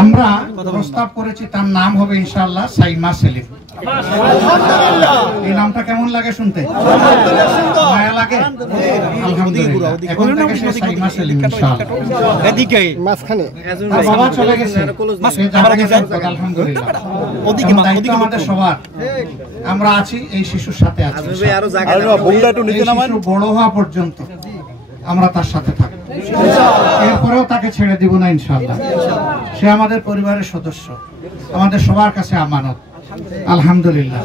আমরা প্রস্তাব করেছি তার নাম হবে ইনশাআল্লাহ সাইমা সেলিম। এই নামটা কেমন লাগে শুনতে? মায়া লাগে? আলহামদুলিল্লাহ, এখন থেকে সে সাইমা সেলিম ইনশাআল্লাহ। এদিকে মাঝখানে বাবা চলে গেছে, আলহামদুলিল্লাহ। দায়িত্ব আমাদের সবার, আমরা আছি, এই শিশুর সাথে আছি, বড় হওয়া পর্যন্ত আমরা তার সাথে থাকবো, এরপরেও তাকে ছেড়ে দিব না ইনশাআল্লাহ। সে আমাদের পরিবারের সদস্য, আমাদের সবার কাছে আমানত। আলহামদুলিল্লাহ।